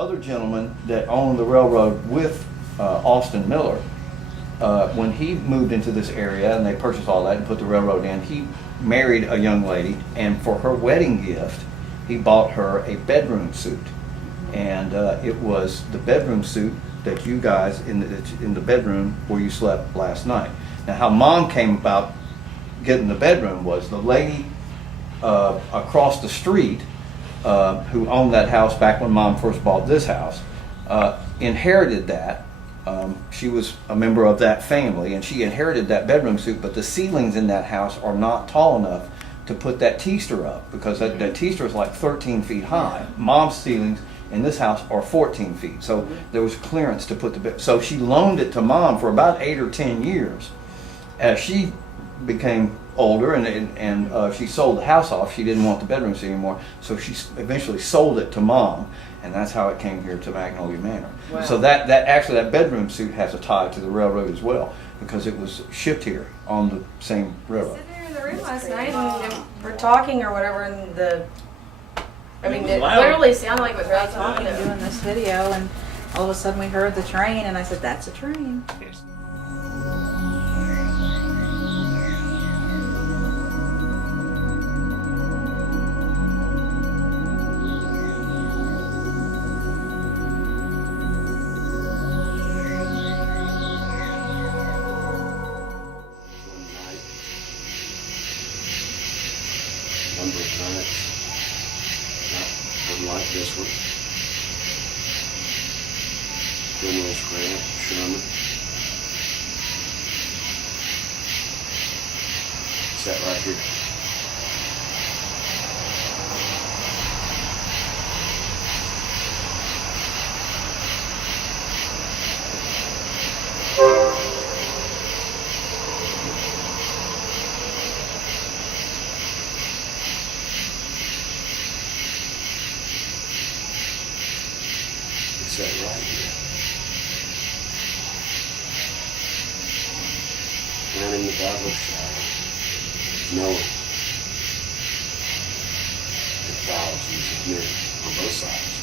other gentleman that owned the railroad with Austin Miller, when he moved into this area and they purchased all that and put the railroad in, he married a young lady, and for her wedding gift, he bought her a bedroom suit. And it was the bedroom suit that you guys in the bedroom where you slept last night. Now, how Mom came about getting the bedroom was the lady across the street who owned that house back when Mom first bought this house inherited that. She was a member of that family, and she inherited that bedroom suite, but the ceilings in that house are not tall enough to put that teaster up, because that teaster is like 13 feet high. Mom's ceilings in this house are 14 feet, so there was clearance to put the bed. So she loaned it to Mom for about 8 or 10 years. As she became older and she sold the house off, she didn't want the bedroom suite anymore, so she eventually sold it to Mom, and that's how it came here to Magnolia Manor. Wow. So that bedroom suite has a tie to the railroad as well, because it was shipped here on the same railroad. Sitting there in the room last night and we're talking or whatever, and it literally sounded like it was really talking to doing this video, and all of a sudden we heard the train, and I said, "That's a train." Number of nights, not unlike this one. Criminals, Grant, Sherman. Sat right here. Sat right here. And in the battle of shadow, knowing the thousands of men on both sides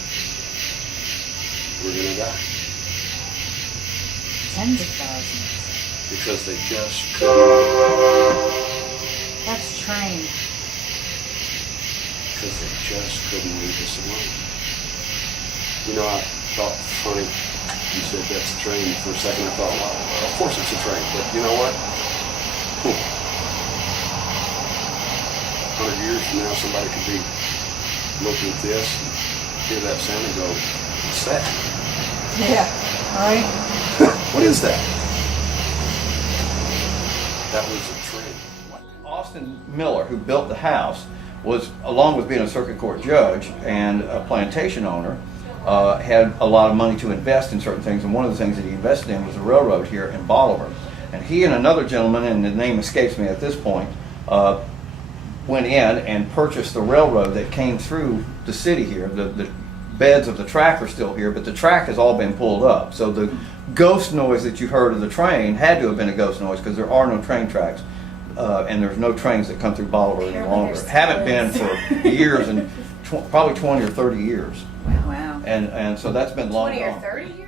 were going to die. Tens of thousands. Because they just couldn't. That's a train. Because they just couldn't leave us alone. You know, I thought funny. You said that's a train. For a second I thought, well, of course it's a train. But you know what? 100 years from now, somebody could be looking at this and hear that sound and go, what's that? Yeah, right? What is that? That was a train. Austin Miller, who built the house, was, along with being a circuit court judge and a plantation owner, had a lot of money to invest in certain things, and one of the things that he invested in was the railroad here in Bolivar. And he and another gentleman, and the name escapes me at this point, went in and purchased the railroad that came through the city here. The beds of the track are still here, but the track has all been pulled up. So the ghost noise that you heard of the train had to have been a ghost noise, because there are no train tracks, and there's no trains that come through Bolivar any longer. Haven't been for years, and probably 20 or 30 years. Wow. And so that's been long 20 or gone. 30 years?